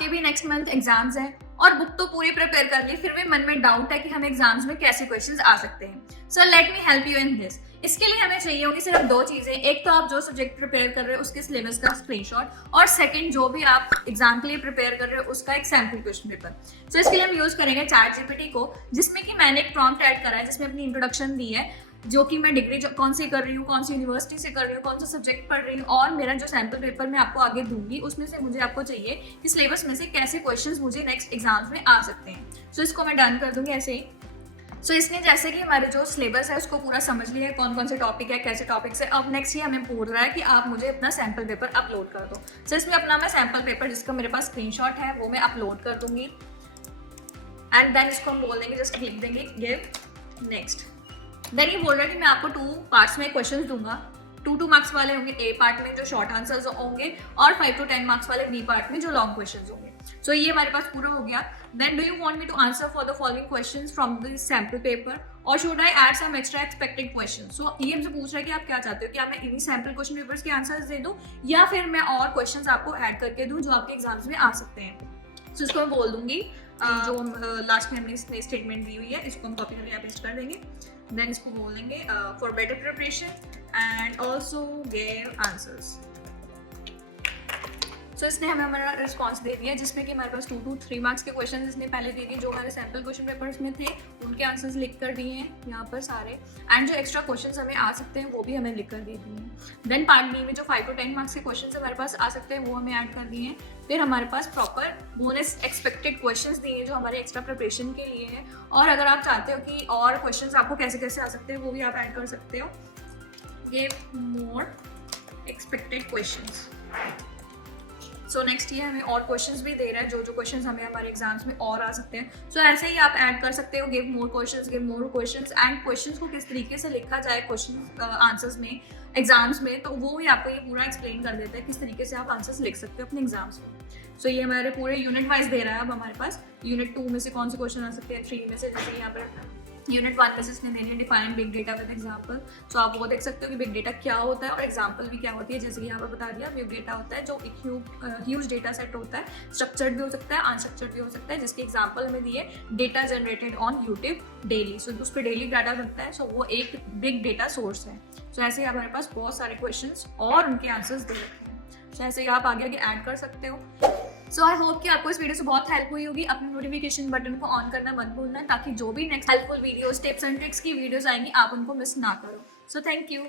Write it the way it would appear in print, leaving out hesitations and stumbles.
आपके भी next month exams हैं और बुक तो पूरी प्रिपेयर कर ली, फिर भी मन में डाउट है कि हमें एग्जाम्स में कैसे क्वेश्चंस आ सकते हैं। So let me help you in this. इसके लिए हमें चाहिए होगी सिर्फ दो चीजें। एक तो आप जो सब्जेक्ट प्रिपेयर कर रहे हो उसके सिलेबस का स्क्रीनशॉट, और सेकंड जो भी आप एग्जाम के लिए प्रिपेयर कर रहे हो उसका एक सैम्पल क्वेश्चन पेपर। सो इसके लिए हम यूज करेंगे चैट जीपीटी को, जिसमें कि मैंने एक प्रॉम्प्ट ऐड करा है जिसमें अपनी इंट्रोडक्शन दी है, जो कि मैं डिग्री कौन सी कर रही हूँ, कौन सी यूनिवर्सिटी से कर रही हूँ, कौन सा सब्जेक्ट पढ़ रही हूँ, और मेरा जो सैम्पल पेपर मैं आपको आगे दूंगी उसमें से मुझे आपको चाहिए कि सिलेबस में से कैसे क्वेश्चंस मुझे नेक्स्ट एग्जाम्स में आ सकते हैं। सो इसको मैं डन कर दूंगी ऐसे ही। सो इसने जैसे कि हमारे जो सिलेबस है उसको पूरा समझ लिया है, कौन कौन से टॉपिक है, कैसे टॉपिक्स है। अब नेक्स्ट ये हमें पूछ रहा है कि आप मुझे अपना सैम्पल पेपर अपलोड कर दो। सो इसमें अपना मैं सैम्पल पेपर जिसका मेरे पास स्क्रीनशॉट है वो मैं अपलोड कर दूंगी, एंड देन इसको हम बोल देंगे, जस्ट लिख देंगे गिव नेक्स्ट। देन ये बोल रहा है कि मैं आपको 2 पार्ट्स में क्वेश्चंस दूंगा। 2 मार्क्स वाले होंगे ए पार्ट में जो शॉर्ट आंसर्स होंगे, और 5 to 10 मार्क्स वाले बी पार्ट में जो लॉन्ग क्वेश्चंस होंगे। सो ये हमारे पास पूरा हो गया। Then do you want me to answer for the following questions from the sample paper or should I add some extra expected questions. So ये हमसे पूछ रहा है कि आप क्या चाहते हो, कि मैं इन्हीं सैम्पल क्वेश्चन पेपर्स के आंसर्स दे दूं या फिर मैं और क्वेश्चंस आपको ऐड करके दूं जो आपके एग्जाम्स में आ सकते हैं। सो इसको मैं बोल दूंगी जो लास्ट में हमने स्टेटमेंट दी हुई है इसको हम कॉपी करके पेस्ट कर देंगे। देन इसको बोलेंगे for better preparation and also give answers. So इसने हमें हमारा रिस्पॉन्स दे दिया जिसमें कि हमारे पास 2 to 3 मार्क्स के क्वेश्चन इसने पहले दे दिए, जो हमारे सैम्पल क्वेश्चन पेपर्स में थे उनके आंसर्स लिख कर दिए हैं यहाँ पर सारे, एंड जो एक्स्ट्रा क्वेश्चंस हमें आ सकते हैं वो भी हमें लिख कर दे दिए हैं। देन पार्ट बी में जो 5 to 10 मार्क्स के क्वेश्चन हमारे पास आ सकते हैं वो हमें ऐड कर दिए हैं। फिर हमारे पास प्रॉपर बोनस एक्सपेक्टेड क्वेश्चंस दिए हैं जो हमारे एक्स्ट्रा प्रिपरेशन के लिए हैं, और अगर आप चाहते हो कि और क्वेश्चंस आपको कैसे कैसे आ सकते हैं वो भी आप ऐड कर सकते हो। Give more expected questions. So next ये हमें और क्वेश्चंस भी दे रहा है, जो जो क्वेश्चंस हमें हमारे एग्जाम्स में और आ सकते हैं। सो ऐसे ही आप ऐड कर सकते हो give more questions, and questions को किस तरीके से लिखा जाए क्वेश्चन आंसर्स में एग्जाम्स में, तो वो भी आपको ये पूरा एक्सप्लेन कर देता है किस तरीके से आप आंसर्स लिख सकते हो अपने एग्जाम्स में। सो ये हमारे पूरे यूनिट वाइज दे रहा है। अब हमारे पास यूनिट 2 में से कौन से क्वेश्चन आ सकते हैं, 3 में से, जैसे यहाँ पर यूनिट 1 में से इसने देनी है define big data with example. So आप वो देख सकते हो कि बिग डेटा क्या होता है और एग्जाम्पल भी क्या होती है। जैसे कि यहाँ पर बता दिया, बिग डेटा होता है जो एक ह्यूज डेटा सेट होता है, स्ट्रक्चर्ड भी हो सकता है, अनस्ट्रक्चर्ड भी हो सकता है, जिसके एग्जाम्पल हमें दिए data generated on YouTube daily. So उस पर डेली डाटा बनता है, सो वो एक बिग डेटा सोर्स है। सो ऐसे ही हमारे पास बहुत सारे क्वेश्चन और उनके आंसर्स दे रखे हैं। सो ऐसे ही आप आगे आगे ऐड कर सकते हो। सो आई होप कि आपको इस वीडियो से बहुत हेल्प हुई होगी। अपने नोटिफिकेशन बटन को ऑन करना मत भूलना, ताकि जो भी next helpful videos, tips and tricks की वीडियोस आएंगी आप उनको मिस ना करो। So thank you.